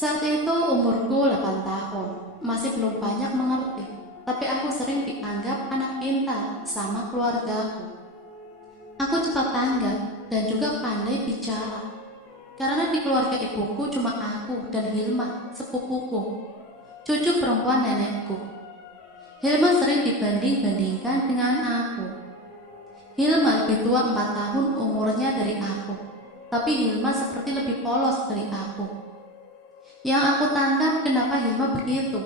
Saat itu umurku 8 tahun, masih belum banyak mengerti, tapi aku sering dianggap anak pintar sama keluargaku. Aku cepat tanggap dan juga pandai bicara, karena di keluarga ibuku cuma aku dan Hilma, sepupuku, cucu perempuan nenekku. Hilma sering dibanding-bandingkan dengan aku. Hilma lebih tua 4 tahun umurnya dari aku, tapi Hilma seperti lebih polos dari aku. Yang aku tangkap kenapa Hilma begitu,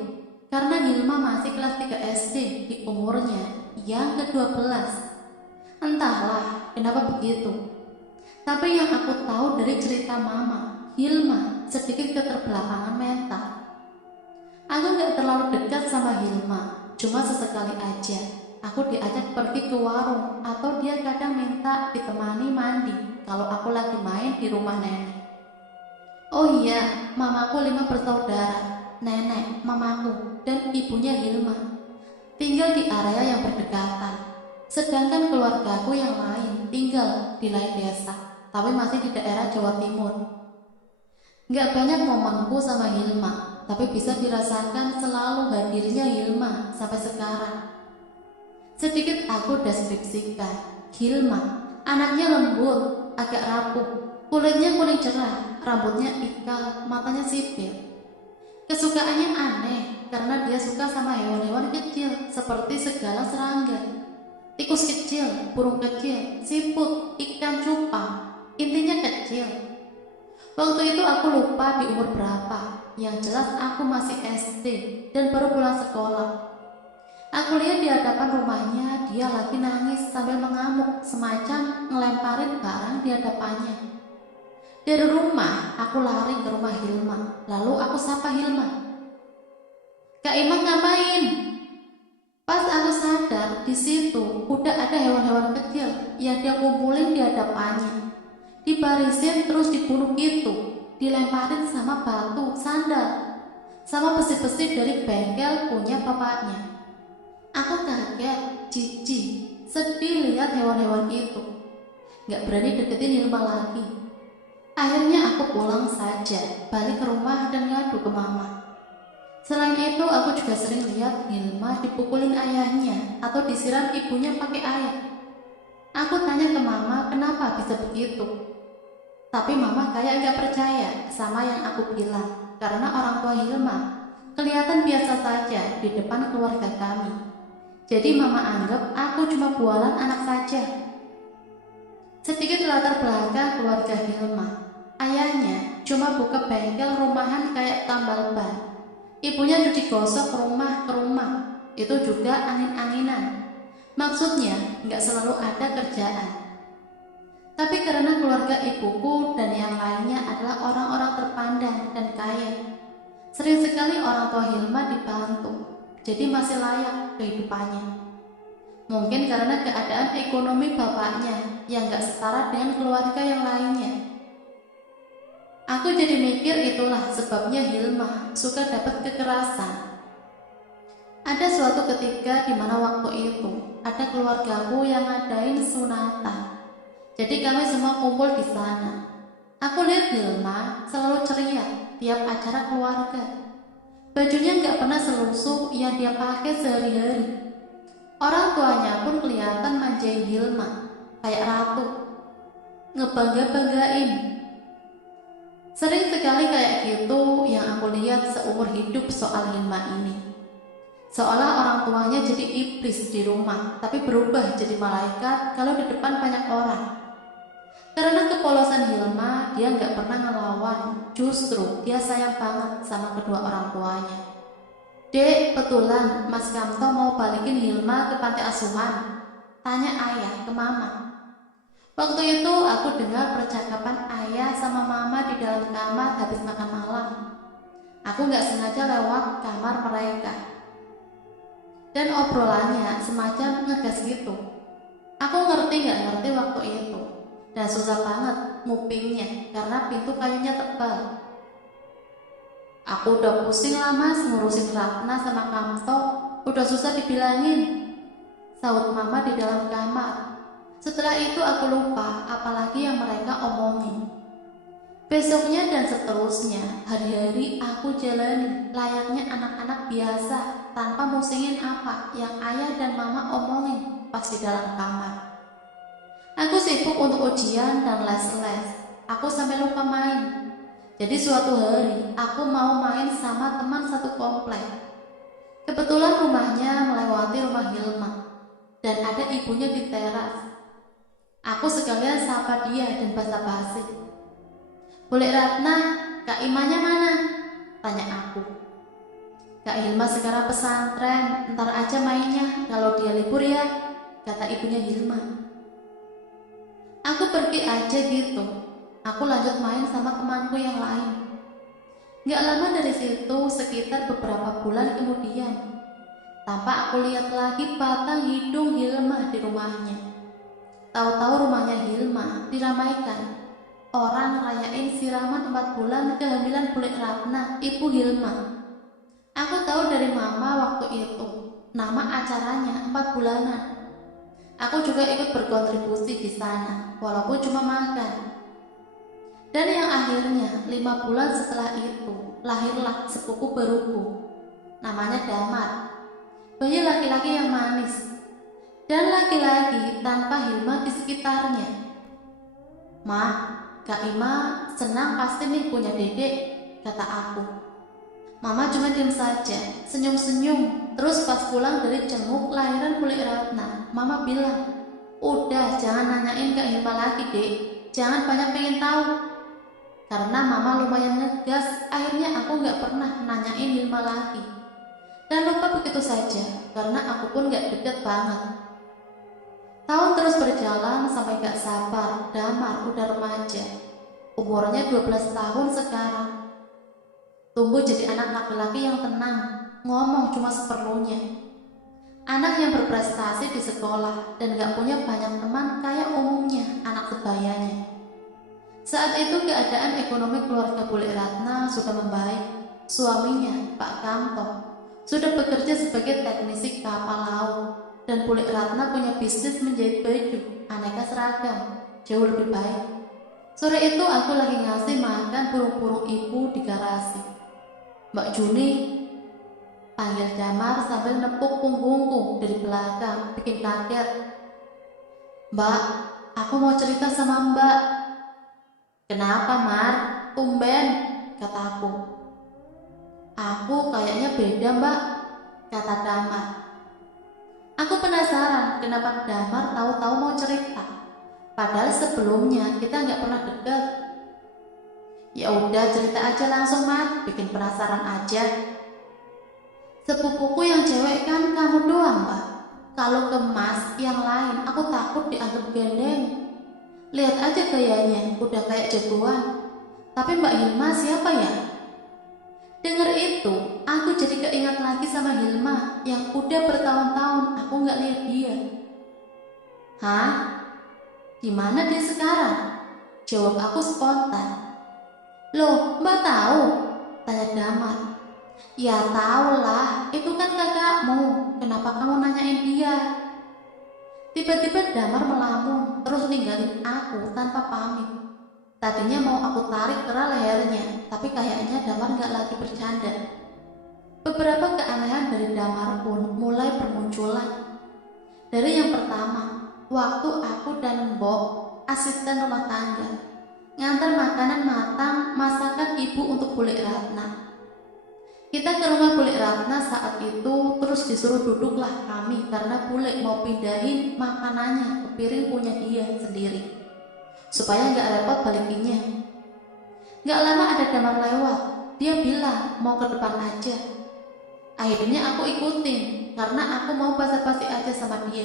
karena Hilma masih kelas 3 SD di umurnya yang ke-12. Entahlah kenapa begitu. Tapi yang aku tahu dari cerita mama, Hilma sedikit keterbelakangan mental. Aku gak terlalu dekat sama Hilma, cuma sesekali aja. Aku diajak pergi ke warung atau dia kadang minta ditemani mandi kalau aku lagi main di rumah nenek. Oh iya, mamaku 5 bersaudara, nenek, mamaku, dan ibunya Hilma. Tinggal di area yang berdekatan. Sedangkan keluargaku yang lain tinggal di lain desa, tapi masih di daerah Jawa Timur. Gak banyak momenku sama Hilma, tapi bisa dirasakan selalu hadirnya Hilma sampai sekarang. Sedikit aku deskripsikan, Hilma, anaknya lembut, agak rapuh, kulitnya kuning cerah, rambutnya ikal, matanya sipil. Kesukaannya aneh karena dia suka sama hewan-hewan kecil seperti segala serangga, tikus kecil, burung kecil, siput, ikan cupang, intinya kecil. Waktu itu aku lupa di umur berapa, yang jelas aku masih SD dan baru pulang sekolah. Aku lihat di hadapan rumahnya dia lagi nangis sambil mengamuk semacam ngelemparin barang di hadapannya. Dari rumah, aku lari ke rumah Hilma. Lalu aku sapa Hilma. Kak Ima ngapain? Pas aku sadar, di situ udah ada hewan-hewan kecil yang dia kumpulin di hadapannya. Dibarisin terus dibunuh gitu, dilemparin sama batu, sandal, sama besi-besi dari bengkel punya bapaknya. Aku kaget, jijik, sedih lihat hewan-hewan itu. Gak berani deketin Hilma lagi. Akhirnya aku pulang saja, balik ke rumah dan ngadu ke mama. Selain itu, aku juga sering lihat Hilma dipukulin ayahnya atau disiram ibunya pakai air. Aku tanya ke mama kenapa bisa begitu. Tapi mama kayak gak percaya sama yang aku bilang, karena orang tua Hilma kelihatan biasa saja di depan keluarga kami. Jadi mama anggap aku cuma bualan anak saja. Sedikit latar belakang keluarga Hilma. Ayahnya cuma buka bengkel rumahan kayak tambal ban. Ibunya cuci gosok rumah ke rumah. Itu juga angin-anginan. Maksudnya nggak selalu ada kerjaan. Tapi karena keluarga ibuku dan yang lainnya adalah orang-orang terpandang dan kaya, sering sekali orang tua Hilma dibantu. Jadi masih layak kehidupannya. Mungkin karena keadaan ekonomi bapaknya yang gak setara dengan keluarga yang lainnya. Aku jadi mikir itulah sebabnya Hilma suka dapat kekerasan. Ada suatu ketika di mana waktu itu ada keluargaku yang ngadain sunatan. Jadi kami semua kumpul di sana. Aku lihat Hilma selalu ceria tiap acara keluarga. Bajunya gak pernah selusuh yang dia pakai sehari-hari. Orang tuanya pun kelihatan manjain Hilma, kayak ratu, ngebangga-banggain. Sering sekali kayak gitu yang aku lihat seumur hidup soal Hilma ini. Seolah orang tuanya jadi iblis di rumah, tapi berubah jadi malaikat kalau di depan banyak orang. Karena kepolosan Hilma, dia gak pernah ngelawan, justru dia sayang banget sama kedua orang tuanya. Dek, betulan Mas Kamto mau balikin Hilma ke panti asuhan? Tanya ayah ke mama. Waktu itu aku dengar percakapan ayah sama mama di dalam kamar habis makan malam. Aku gak sengaja lewat kamar mereka. Dan obrolannya semacam ngegas gitu. Aku ngerti gak ngerti waktu itu. Dan susah banget ngupingnya karena pintu kayunya tebal. Aku udah pusing lah mas ngurusin Ratna sama Kamto, udah susah dibilangin, saut mama di dalam kamar. Setelah itu aku lupa apalagi yang mereka omongin. Besoknya dan seterusnya, hari-hari aku jalani layaknya anak-anak biasa tanpa musingin apa yang ayah dan mama omongin pas di dalam kamar. Aku sibuk untuk ujian dan les-les. Aku sampai lupa main. Jadi suatu hari, aku mau main sama teman satu komplek. Kebetulan rumahnya melewati rumah Hilma, dan ada ibunya di teras. Aku sekalian sapa dia dan basa-basi. "Bule Ratna, Kak Imanya mana?" tanya aku. "Kak Hilma sekarang pesantren, ntar aja mainnya kalau dia libur ya," kata ibunya Hilma. Aku pergi aja gitu. Aku lanjut main sama temanku yang lain. Gak lama dari situ, sekitar beberapa bulan kemudian, tanpa aku lihat lagi batang hidung Hilma di rumahnya. Tahu-tahu rumahnya Hilma diramaikan. Orang rayain siraman 4 bulan kehamilan Bule Ratna, ibu Hilma. Aku tahu dari mama waktu itu, nama acaranya 4 bulanan. Aku juga ikut berkontribusi di sana, walaupun cuma makan. Dan yang akhirnya 5 bulan setelah itu, lahirlah sepupu baruku. Namanya Damar. Bayi laki-laki yang manis. Dan laki-laki tanpa Hilma di sekitarnya. "Ma, Kak Ima senang pasti nih punya dedek," kata aku. Mama cuma diam saja, senyum-senyum. Terus pas pulang dari jenguk lahiran Bule Ratna, Mama bilang, "Udah jangan nanyain Kak Hilma lagi dek, jangan banyak pengen tahu." Karena Mama lumayan ngegas, akhirnya aku gak pernah nanyain Hilma lagi. Dan lupa begitu saja, karena aku pun gak deket banget. Tahun terus berjalan sampai gak sabar, Damar udah remaja. Umurnya 12 tahun sekarang. Tumbuh jadi anak laki-laki yang tenang, ngomong cuma seperlunya. Anak yang berprestasi di sekolah dan gak punya banyak teman kayak umumnya anak sebayanya. Saat itu keadaan ekonomi keluarga Bule Ratna sudah membaik. Suaminya, Pak Kamto, sudah bekerja sebagai teknisi kapal laut. Dan Bule Ratna punya bisnis menjahit baju aneka seragam, jauh lebih baik. Sore itu aku lagi ngasih makan burung-burung ibu di garasi. "Mbak Juni," panggil Damar sambil nepuk punggungku dari belakang, bikin kaget. "Mbak, aku mau cerita sama Mbak." "Kenapa, Mar? Tumben," kata aku. "Aku kayaknya beda, Mbak," kata Damar. Aku penasaran kenapa Damar tahu-tahu mau cerita. Padahal sebelumnya kita nggak pernah dekat. "Ya udah cerita aja langsung, Mat, bikin penasaran aja." "Sepupuku yang cewek kan kamu doang, Mbak. Kalau ke Mas yang lain aku takut dianggap gendeng. Lihat aja gayanya, udah kayak jagoan. Tapi Mbak Hilma siapa ya?" Dengar itu, aku jadi keingat lagi sama Hilma yang udah bertahun-tahun aku nggak lihat dia. "Hah? Gimana dia sekarang?" jawab aku spontan. "Loh, Mbak tahu?" tanya Damar. "Ya tahu lah, itu kan kakakmu. Kenapa kamu nanyain dia?" Tiba-tiba Damar melamun, terus ninggalin aku tanpa pamit. Tadinya mau aku tarik kera lehernya, tapi kayaknya Damar gak lagi bercanda. Beberapa keanehan dari Damar pun mulai bermunculan. Dari yang pertama, waktu aku dan Mbok, asisten rumah tangga, ngantar makanan matang masakan ibu untuk Bule Ratna. Kita ke rumah Bule Ratna saat itu, terus disuruh duduklah kami karena Bule mau pindahin makanannya ke piring punya dia sendiri, supaya nggak repot balikinnya. Nggak lama ada Damar lewat. Dia bilang mau ke depan aja. Akhirnya aku ikutin karena aku mau basa-basi aja sama dia.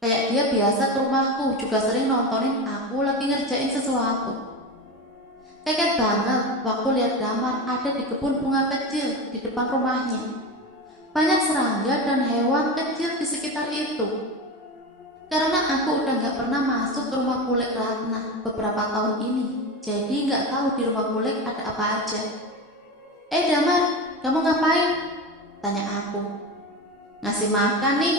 Kayak dia biasa ke rumahku juga sering nontonin aku lagi ngerjain sesuatu. Kaget banget waktu lihat Damar ada di kebun bunga kecil di depan rumahnya. Banyak serangga dan hewan kecil di sekitar itu. Karena aku udah gak pernah masuk ke rumah Bule Ratna beberapa tahun ini, jadi gak tahu di rumah Bule ada apa aja. Damar, kamu ngapain?" tanya aku. "Ngasih makan nih."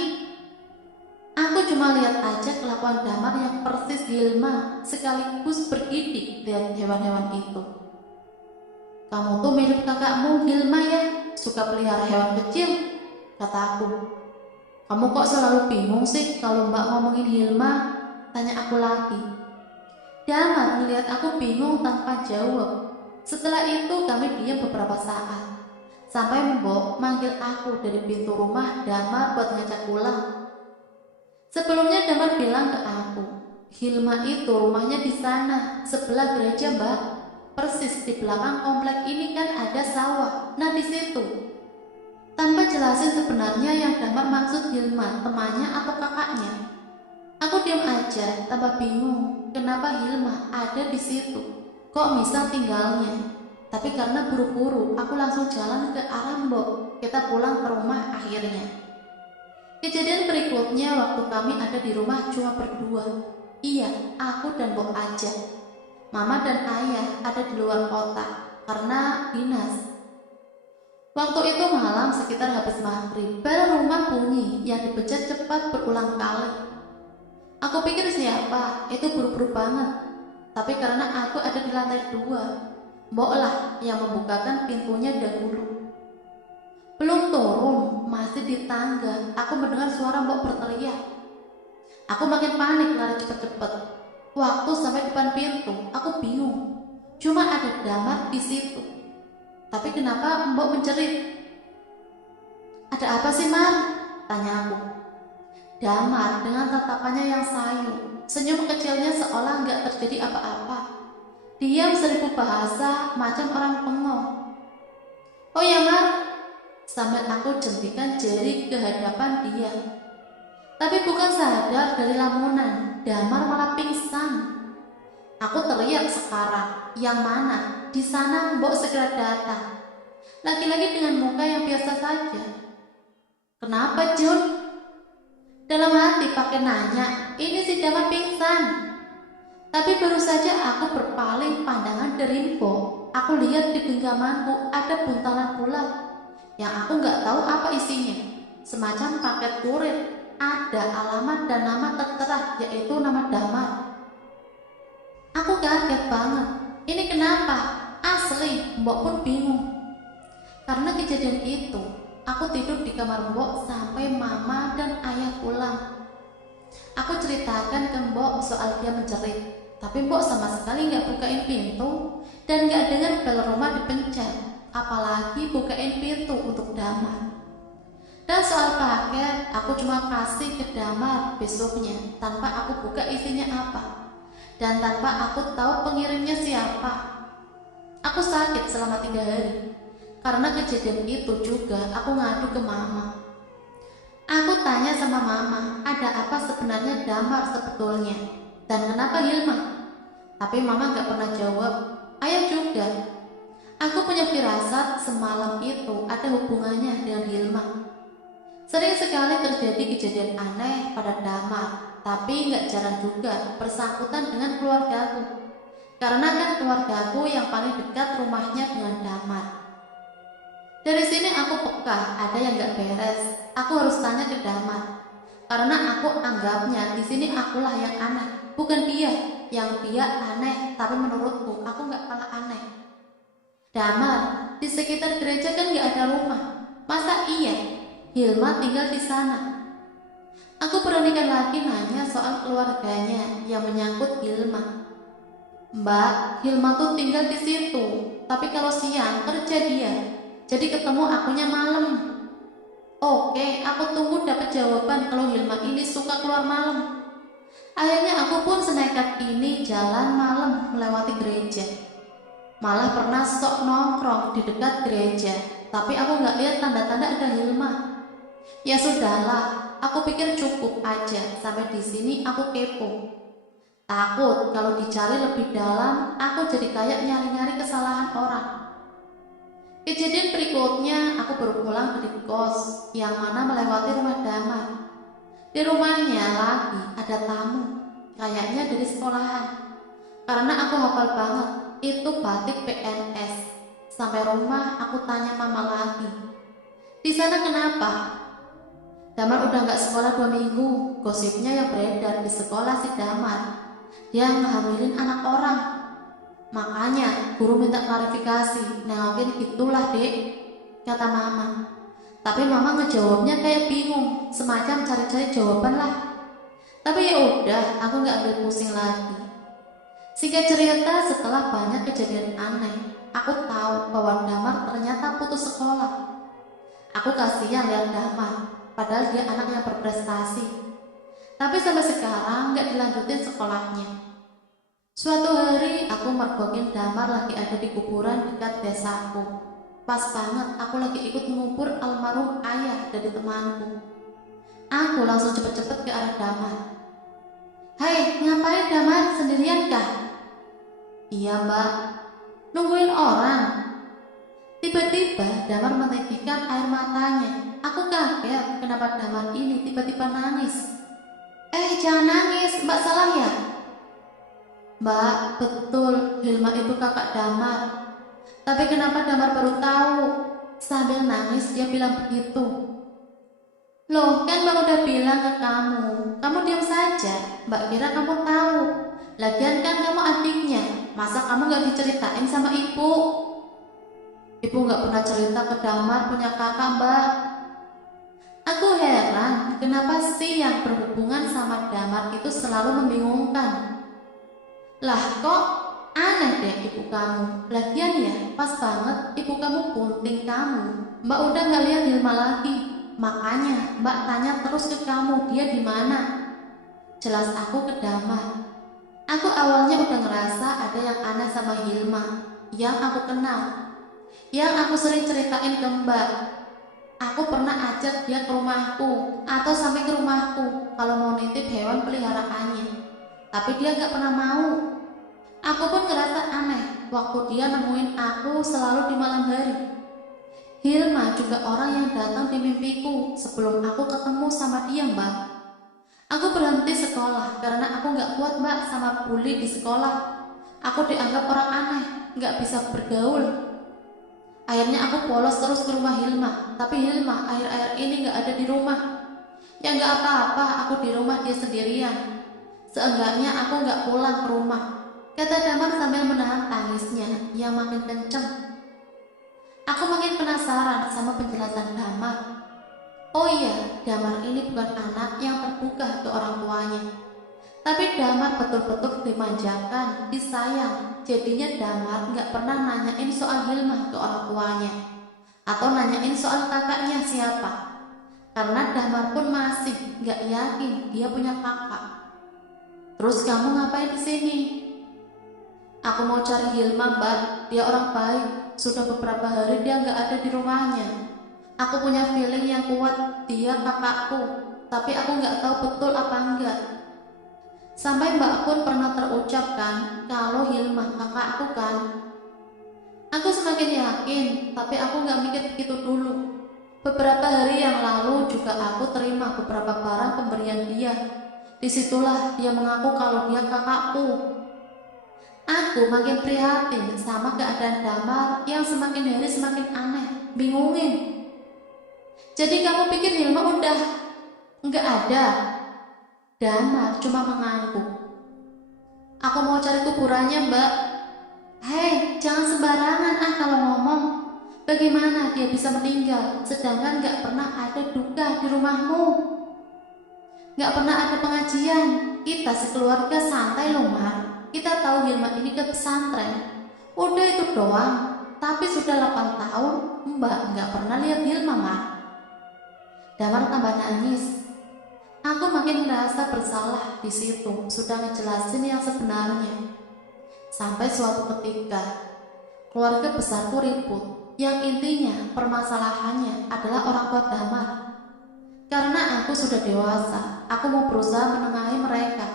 Aku cuma lihat aja kelakuan Damar yang persis Hilma, sekaligus bergidik lihat hewan-hewan itu. Kamu tuh mirip kakakmu Hilma ya, suka pelihara hewan kecil, kata aku. Kamu kok selalu bingung sih kalau mbak ngomongin Hilma, tanya aku lagi. Damar melihat aku bingung tanpa jawab. Setelah itu kami diam beberapa saat, sampai mbok manggil aku dari pintu rumah Damar buat ngajak pulang. Sebelumnya Damar bilang ke aku, Hilma itu rumahnya di sana, sebelah gereja mbak. Persis di belakang komplek ini kan ada sawah, nah di situ. Tanpa jelasin sebenarnya yang Damar maksud Hilma, temannya atau kakaknya. Aku diam aja, tambah bingung, kenapa Hilma ada di situ. Kok misal tinggalnya? Tapi karena buru-buru, aku langsung jalan ke arah mbok. Kita pulang ke rumah akhirnya. Kejadian berikutnya waktu kami ada di rumah cuma berdua. Iya, aku dan Mbok aja. Mama dan ayah ada di luar kota karena dinas. Waktu itu malam sekitar habis maghrib, bel rumah bunyi yang dipencet cepat berulang kali. Aku pikir siapa, itu buru-buru banget. Tapi karena aku ada di lantai 2, Mbok lah yang membukakan pintunya dahulu. Belum turun, masih di tangga, aku mendengar suara Mbok berteriak. Aku makin panik lari cepet-cepet. Waktu sampai depan pintu, aku bingung. Cuma ada Damar di situ. Tapi kenapa Mbok menjerit? Ada apa sih Mar? Tanya aku. Damar dengan tatapannya yang sayu, senyum kecilnya seolah nggak terjadi apa-apa. Diam 1000 bahasa macam orang bengong. Oh ya Mar, sambil aku jentikan jari ke hadapan dia. Tapi bukan sadar dari lamunan, Damar malah pingsan. Aku teriak sekarang, yang mana? Di sana Mbok segera datang. Laki-laki dengan muka yang biasa saja. Kenapa Jun? Dalam hati pakai nanya, ini si Damar pingsan. Tapi baru saja aku berpaling pandangan dari Mbok, aku lihat di genggamanku ada buntalan bulat yang aku nggak tahu apa isinya, semacam paket kurir, ada alamat dan nama tertera, yaitu nama Damar. Aku kaget banget, ini kenapa? Asli, Mbok pun bingung. Karena kejadian itu, aku tidur di kamar Mbok sampai mama dan ayah pulang. Aku ceritakan ke Mbok soal dia menjerit, tapi Mbok sama sekali nggak bukain pintu dan nggak dengar bel rumah dipencet. Apalagi bukain pintu untuk Damar. Dan soal paket, aku cuma kasih ke Damar besoknya tanpa aku buka isinya apa dan tanpa aku tahu pengirimnya siapa. Aku sakit selama 3 hari. Karena kejadian itu juga aku ngadu ke mama. Aku tanya sama mama, ada apa sebenarnya Damar sebetulnya dan kenapa Hilma? Tapi mama gak pernah jawab. Ayah juga. Aku punya firasat semalam itu ada hubungannya dengan Hilma. Sering sekali terjadi kejadian aneh pada Damar, tapi nggak jarang juga bersangkutan dengan keluargaku. Karena kan keluargaku yang paling dekat rumahnya dengan Damar. Dari sini aku peka, ada yang nggak beres. Aku harus tanya ke Damar, karena aku anggapnya di sini akulah yang aneh, bukan dia. Yang dia aneh, tapi menurutku aku nggak kalah aneh. Damar, di sekitar gereja kan gak ada rumah. Masa iya Hilma tinggal di sana? Aku beranikan lagi nanya soal keluarganya yang menyangkut Hilma. Mbak, Hilma tuh tinggal di situ, tapi kalau siang kerja dia, jadi ketemu akunya malam. Oke, aku tunggu dapat jawaban kalau Hilma ini suka keluar malam. Akhirnya aku pun senekat ini jalan malam melewati gereja. Malah pernah sok nongkrong di dekat gereja, tapi aku nggak lihat tanda-tanda ada Hilma. Ya sudahlah, aku pikir cukup aja sampai di sini. Aku kepo, takut kalau dicari lebih dalam, aku jadi kayak nyari-nyari kesalahan orang. Kejadian berikutnya, aku baru pulang dari kos yang mana melewati rumah Damar. Di rumahnya lagi ada tamu, kayaknya dari sekolahan. Karena aku hafal banget itu batik PNS. Sampai rumah aku tanya mama lagi, di sana kenapa? Damar udah nggak sekolah 2 minggu. Gosipnya yang beredar di sekolah si Damar, dia ngehamilin anak orang. Makanya guru minta klarifikasi. Nengokin itulah dek, kata mama. Tapi mama ngejawabnya kayak bingung, semacam cari-cari jawaban lah. Tapi ya udah, aku nggak ambil pusing lagi. Singkat cerita, setelah banyak kejadian aneh, aku tahu bahwa Damar ternyata putus sekolah. Aku kasihan lihat Damar, padahal dia anak yang berprestasi. Tapi sampai sekarang nggak dilanjutin sekolahnya. Suatu hari aku mergokin Damar lagi ada di kuburan dekat desaku. Pas banget aku lagi ikut mengubur almarhum ayah dari temanku. Aku langsung cepet-cepet ke arah Damar. Hai, ngapain Damar? Sendirian kah? Iya mbak, nungguin orang. Tiba-tiba Damar menitikkan air matanya. Aku kaget kenapa Damar ini tiba-tiba nangis. Jangan nangis, mbak salah ya? Mbak, betul, Hilma itu kakak Damar. Tapi kenapa Damar baru tahu? Sambil nangis dia bilang begitu. Loh, kan mbak udah bilang ke kamu diam saja. Mbak kira kamu tahu. Lagian kan kamu adiknya, masa kamu gak diceritain sama ibu? Ibu gak pernah cerita ke Damar punya kakak mbak. Aku heran, kenapa sih yang berhubungan sama Damar itu selalu membingungkan. Lah kok aneh deh ibu kamu. Lagian ya, pas banget ibu kamu bunting kamu. Mbak udah gak lihat Hilma lagi. Makanya mbak tanya terus ke kamu, dia di mana? Jelas aku ke Damar. Aku awalnya udah ngerasa ada yang aneh sama Hilma, yang aku kenal, yang aku sering ceritain ke mbak. Aku pernah ajak dia ke rumahku atau sampai ke rumahku kalau mau nitip hewan peliharaannya. Tapi dia gak pernah mau. Aku pun ngerasa aneh waktu dia nemuin aku selalu di malam hari. Hilma juga orang yang datang di mimpiku sebelum aku ketemu sama dia mbak. Aku berhenti sekolah karena aku gak kuat mbak sama bully di sekolah. Aku dianggap orang aneh, gak bisa bergaul. Akhirnya aku bolos terus ke rumah Hilma. Tapi Hilma akhir-akhir ini gak ada di rumah. Ya gak apa-apa, aku di rumah dia sendirian. Seenggaknya aku gak pulang ke rumah, kata Damar sambil menahan tangisnya yang makin kenceng. Aku makin penasaran sama penjelasan Damar. Oh iya, Damar ini bukan anak yang terbuka ke orang tuanya. Tapi Damar betul-betul dimanjakan, disayang. Jadinya Damar gak pernah nanyain soal Hilma ke orang tuanya, atau nanyain soal kakaknya siapa. Karena Damar pun masih gak yakin dia punya kakak. Terus kamu ngapain di sini? Aku mau cari Hilma mbak, dia orang baik. Sudah beberapa hari dia gak ada di rumahnya. Aku punya feeling yang kuat dia kakakku, tapi aku gak tahu betul apa enggak. Sampai mbak pun pernah terucapkan kalau Hilma kakakku kan. Aku semakin yakin, tapi aku gak mikir begitu dulu. Beberapa hari yang lalu juga aku terima beberapa barang pemberian dia. Disitulah dia mengaku kalau dia kakakku. Aku makin prihatin sama keadaan Damar yang semakin hari semakin aneh, bingungin. Jadi kamu pikir Hilma udah nggak ada? Damar cuma mengangguk. Aku mau cari kuburannya mbak. Hei, jangan sembarangan kalau ngomong. Bagaimana dia bisa meninggal sedangkan gak pernah ada duka di rumahmu? Gak pernah ada pengajian. Kita sekeluarga santai loh Mar. Kita tahu Hilma ini ke pesantren. Udah itu doang. Tapi sudah 8 tahun mbak gak pernah lihat Hilma Mar. Damar tambah nangis. Aku makin merasa bersalah di situ, sudah ngejelasin yang sebenarnya. Sampai suatu ketika, keluarga besarku ribut, yang intinya permasalahannya adalah orang tua Damar. Karena aku sudah dewasa, aku mau berusaha menengahi mereka.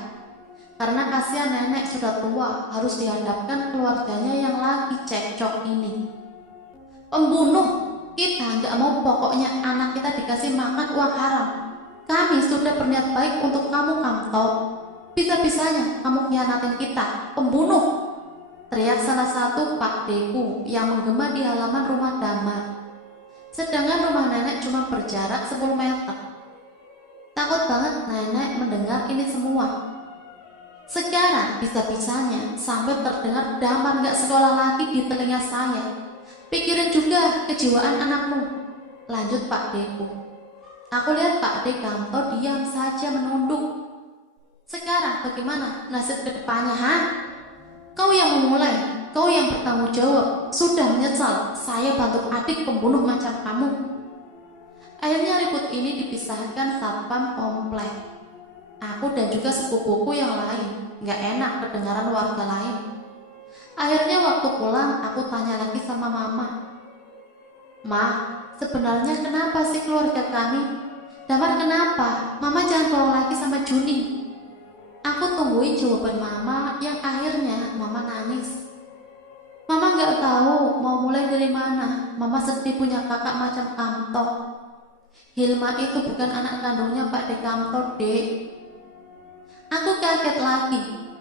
Karena kasihan nenek sudah tua, harus dihadapkan keluarganya yang lagi cekcok ini. Pembunuh! Kita nggak mau pokoknya anak kita dikasih makan uang haram. Kami sudah berniat baik untuk kamu, Kamto. Bisa-bisanya kamu khianatin kita, pembunuh! Teriak salah satu Pak Deku yang menggema di halaman rumah Damar. Sedangkan rumah nenek cuma berjarak 10 meter. Takut banget nenek mendengar ini semua. Sekarang bisa-bisanya sampai terdengar Damar gak sekolah lagi di telinga saya. Pikirin juga kejiwaan anakmu, lanjut Pak Deku. Aku lihat Pak Dekanto diam saja menunduk. Sekarang bagaimana nasib kedepannya, ha? Kau yang memulai, kau yang bertanggung jawab. Sudah menyesal saya bantu adik pembunuh macam kamu. Akhirnya ribut ini dipisahkan satpam komplek. Aku dan juga sepupuku yang lain. Gak enak kedengaran warga lain. Akhirnya waktu pulang aku tanya lagi sama mama. Ma, sebenarnya kenapa sih keluarga kami? Damar kenapa? Mama jangan pulang lagi sama Juni. Aku tungguin jawaban mama yang akhirnya mama nangis. Mama gak tahu mau mulai dari mana. Mama sedih punya kakak macam Kamto. Hilma itu bukan anak kandungnya Pak Dekamto, Dek. Aku kaget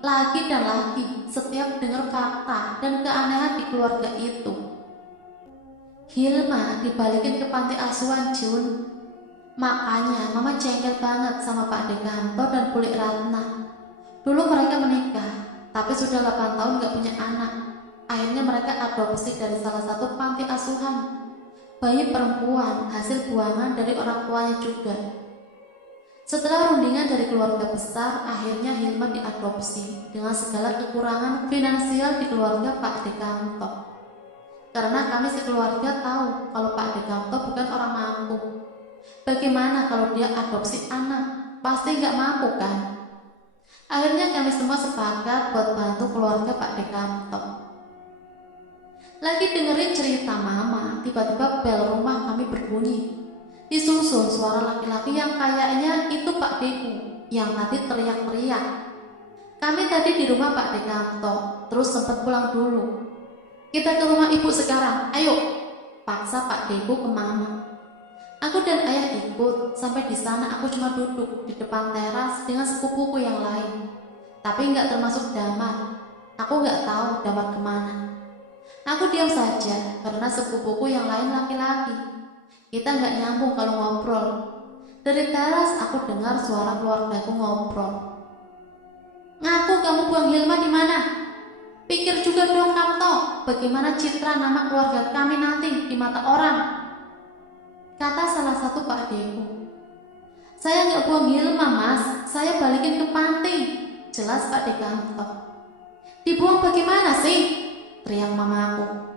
lagi dan lagi setiap dengar fakta dan keanehan di keluarga itu. Hilma dibalikin ke panti asuhan, Jun. Makanya mama jengkel banget sama Pak Dekanto dan Bulik Ratna. Dulu mereka menikah, tapi sudah 8 tahun gak punya anak. Akhirnya mereka adopsi dari salah satu panti asuhan. Bayi perempuan hasil buangan dari orang tuanya juga. Setelah rundingan dari keluarga besar, akhirnya Hilma diadopsi dengan segala kekurangan finansial di keluarga Pak Dekanto. Karena kami sekeluarga tahu kalau Pak Dekanto bukan orang mampu. Bagaimana kalau dia adopsi anak? Pasti nggak mampu kan? Akhirnya kami semua sepakat buat bantu keluarga Pak Dekanto. Lagi dengerin cerita mama, tiba-tiba bel rumah kami berbunyi. Disusul suara laki-laki yang kayaknya itu Pak Deku yang tadi teriak-teriak. Kami tadi di rumah Pak Dekanto, terus sempat pulang dulu. Kita ke rumah ibu sekarang, ayo, paksa Pak Deku ke mama. Aku dan ayah ikut. Sampai di sana aku cuma duduk di depan teras dengan sepupuku yang lain. Tapi nggak termasuk Damar. Aku nggak tahu Damar kemana. Aku diam saja karena sepupuku yang lain laki-laki. Kita nggak nyambung kalau ngobrol. Dari teras aku dengar suara keluargaku ngobrol. Ngaku kamu buang Hilma di mana? Pikir juga dong Kamto, bagaimana citra nama keluarga kami nanti di mata orang. Kata salah satu Pak Deku. Saya nggak buang Hilma mas, saya balikin ke panti. Jelas Pak Dekanto. Dibuang bagaimana sih? Teriak mamaku.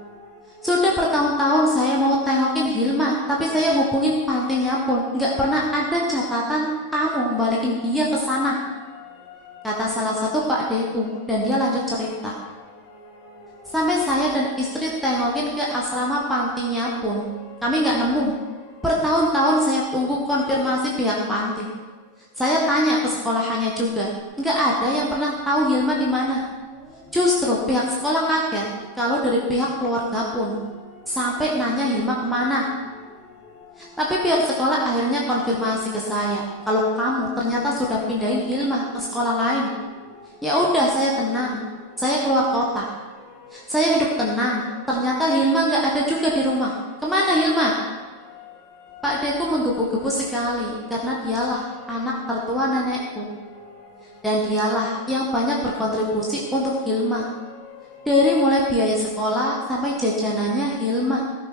Sudah bertahun-tahun saya mau tengokin Hilma, tapi saya hubungin pantinya pun nggak pernah ada catatan kamu balikin dia ke sana. Kata salah satu Pak Deku dan dia lanjut cerita. Sampai saya dan istri tengokin ke asrama pantinya pun kami nggak nemu. Bertahun-tahun saya tunggu konfirmasi pihak panti. Saya tanya ke sekolahannya juga, nggak ada yang pernah tahu Hilma di mana. Justru pihak sekolah kaget kalau dari pihak keluarga pun sampai nanya Hilma kemana. Tapi pihak sekolah akhirnya konfirmasi ke saya kalau kamu ternyata sudah pindahin Hilma ke sekolah lain. Ya udah saya tenang, saya keluar kota. Saya hidup tenang, ternyata Hilma nggak ada juga di rumah. Kemana Hilma? Pak Deku menggebu-gebu sekali karena dialah anak tertua nenekku. Dan dialah yang banyak berkontribusi untuk Hilma. Dari mulai biaya sekolah sampai jajanannya Hilma.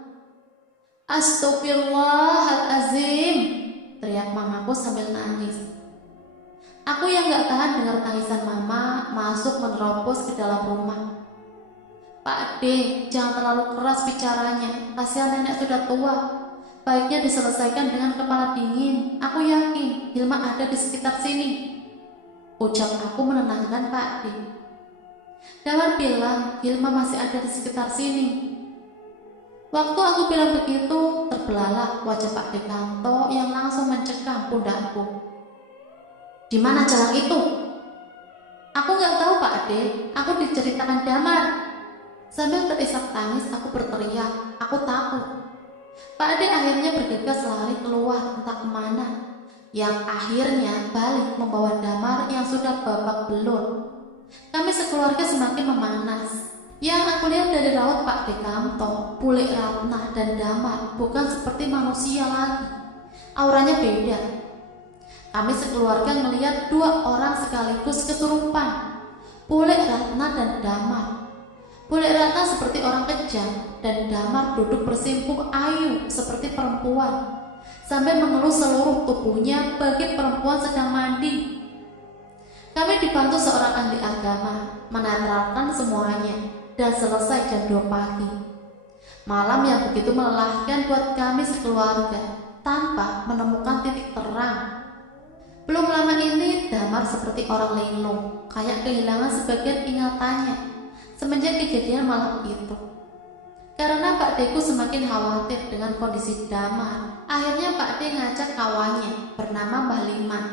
Astagfirullahalazim, teriak mamaku sambil nangis. Aku yang gak tahan dengar tangisan mama masuk menerobos ke dalam rumah. Pak D, jangan terlalu keras bicaranya. Kasihan nenek sudah tua. Baiknya diselesaikan dengan kepala dingin. Aku yakin Hilma ada di sekitar sini. Ucap aku menenangkan Pak D. Damar bilang Hilma masih ada di sekitar sini. Waktu aku bilang begitu, terbelalak wajah Pak Dekanto yang langsung mencekam pundakku. Di mana jalan itu? Aku nggak tahu Pak D. Aku diceritakan Damar. Sambil terisak tangis aku berteriak. Aku takut. Pak D akhirnya bergegas lari keluar entah kemana. Yang akhirnya balik membawa Damar yang sudah babak belur. Kami sekeluarga semakin memanas. Yang aku lihat dari raut Pak Dekanto, Bulik Ratna dan Damar bukan seperti manusia lagi. Auranya beda. Kami sekeluarga melihat dua orang sekaligus kesurupan, Bule Ratna dan Damar. Bule Ratna seperti orang kejam dan Damar duduk bersimpuh ayu seperti perempuan, sambil mengelus seluruh tubuhnya bagi perempuan sedang mandi. Kami dibantu seorang ahli agama menetralkan semuanya dan selesai jam 2 pagi. Malam yang begitu melelahkan buat kami sekeluarga tanpa menemukan titik terang. Belum lama ini Damar seperti orang linglung, kayak kehilangan sebagian ingatannya semenjak kejadian malam itu. Karena Pak Deku semakin khawatir dengan kondisi Damar, akhirnya Pak De ngajak kawannya bernama Mbah Liman,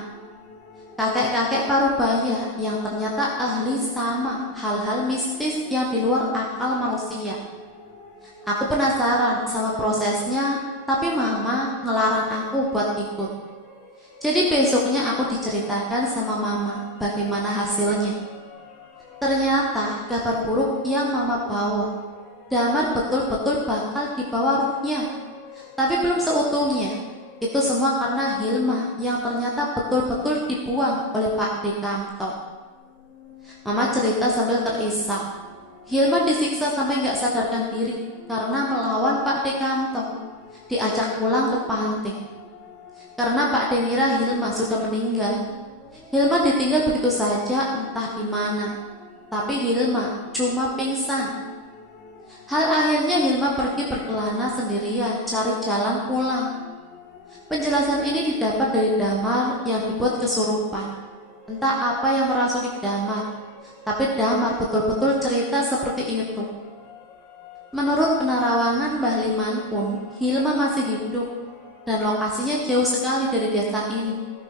kakek-kakek parubaya yang ternyata ahli sama hal-hal mistis yang di luar akal manusia. Aku penasaran sama prosesnya, tapi Mama ngelarang aku buat ikut. Jadi besoknya aku diceritakan sama Mama bagaimana hasilnya. Ternyata kabar buruk yang Mama bawa, Damar betul-betul bakal dibawa ruhnya, tapi belum seutuhnya. Itu semua karena Hilma yang ternyata betul-betul dibuang oleh Pak Dekamto. Mama cerita sambil terisak. Hilma disiksa sampai gak sadarkan diri karena melawan Pak Dekamto, diajak pulang ke panti. Karena Pak De ngira Hilma sudah meninggal. Hilma ditinggal begitu saja entah di mana. Tapi Hilma cuma pingsan. Hal akhirnya Hilma pergi berkelana sendirian cari jalan pulang. Penjelasan ini didapat dari Damar yang dibuat kesurupan. Entah apa yang merasuki Damar, tapi Damar betul-betul cerita seperti itu. Menurut penerawangan Mbah Liman pun, Hilma masih hidup dan lokasinya jauh sekali dari desa ini.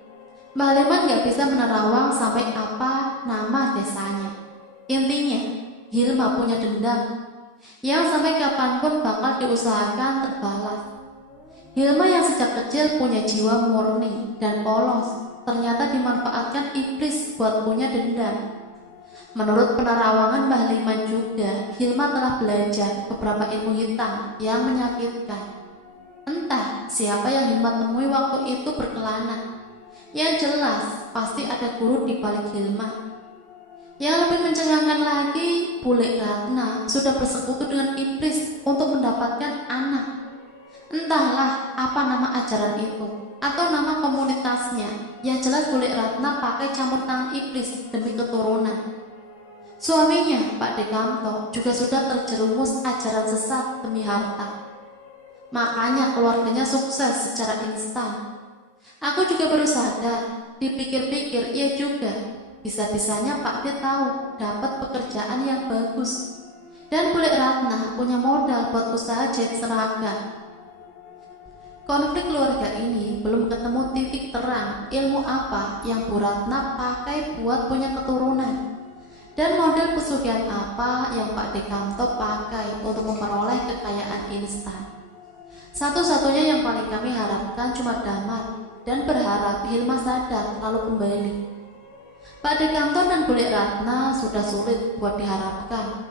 Mbah Liman gak bisa menerawang sampai apa nama desanya. Intinya, Hilma punya dendam yang sampai kapanpun bakal diusahakan terbalas. Hilma yang sejak kecil punya jiwa murni dan polos, ternyata dimanfaatkan iblis buat punya dendam. Menurut penerawangan Mbah Liman juga, Hilma telah belajar beberapa ilmu hitam yang menyakitkan. Entah siapa yang Hilma temui waktu itu berkelana. Yang jelas pasti ada guru di balik Hilma. Yang lebih mencengangkan lagi, Bule Ratna sudah bersekutu dengan iblis untuk mendapatkan anak. Entahlah apa nama ajaran itu atau nama komunitasnya. Yang jelas Bule Ratna pakai campur tangan iblis demi keturunan. Suaminya, Pak Dekamto, juga sudah terjerumus ajaran sesat demi harta. Makanya keluarganya sukses secara instan. Aku juga baru sadar, dipikir-pikir ia juga. Bisa-bisanya Pak De tahu dapat pekerjaan yang bagus. Dan Bule Ratna punya modal buat usaha jahit seragam. Konflik keluarga ini belum ketemu titik terang ilmu apa yang Bu Ratna pakai buat punya keturunan. Dan model pesugihan apa yang Pak Dekamto pakai untuk memperoleh kekayaan instan. Satu-satunya yang paling kami harapkan cuma Damar dan berharap Hilma sadar lalu kembali. Pak Dekamto dan Bule Ratna sudah sulit buat diharapkan.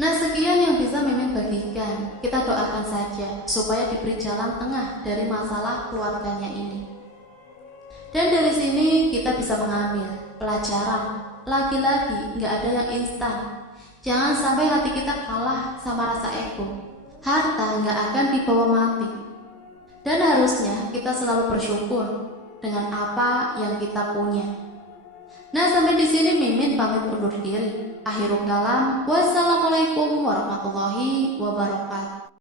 Nah, sekian yang bisa Mimin bagikan. Kita doakan saja supaya diberi jalan tengah dari masalah keluarganya ini. Dan dari sini kita bisa mengambil pelajaran. Lagi-lagi gak ada yang instan. Jangan sampai hati kita kalah sama rasa ego. Harta gak akan dibawa mati. Dan harusnya kita selalu bersyukur dengan apa yang kita punya. Nah, sampai di sini Mimin pamit undur diri. Akhirul kalam, wassalamualaikum warahmatullahi wabarakatuh.